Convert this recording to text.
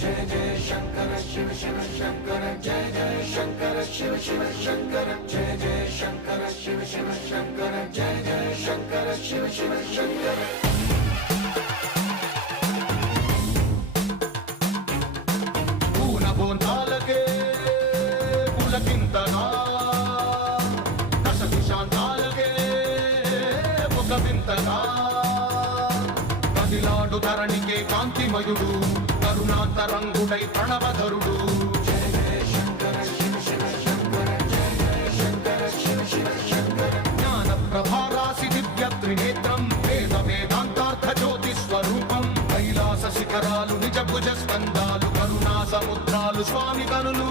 జయ జయ శంకర శివ శివ శంకర జయ జయ శంకర శివ శివ శంకర జయ జయ శంకర శివ శివ శంకర జయ జయ శంకర శివ శివ శంకర పూనబోంతాలకే పులకింతగా దశదిశాంతాలకే ఒక వింతగా కదిలాడు ధరణికే కాంతిమయుడు కరుణాంతరంగుడై ప్రణవధరుడు జయ జయ శంకర శివ శివ శంకర జయ జయ శంకర శివ శివ శంకర జ్ఞాన ప్రభారాసి దివ్య త్రినేత్రం వేద వేదాంతార్థ జ్యోతి స్వరూపం కైలాస శిఖరాలు నిజ భుజ స్కందాలు కరుణా సముద్రాలు స్వామి కనులు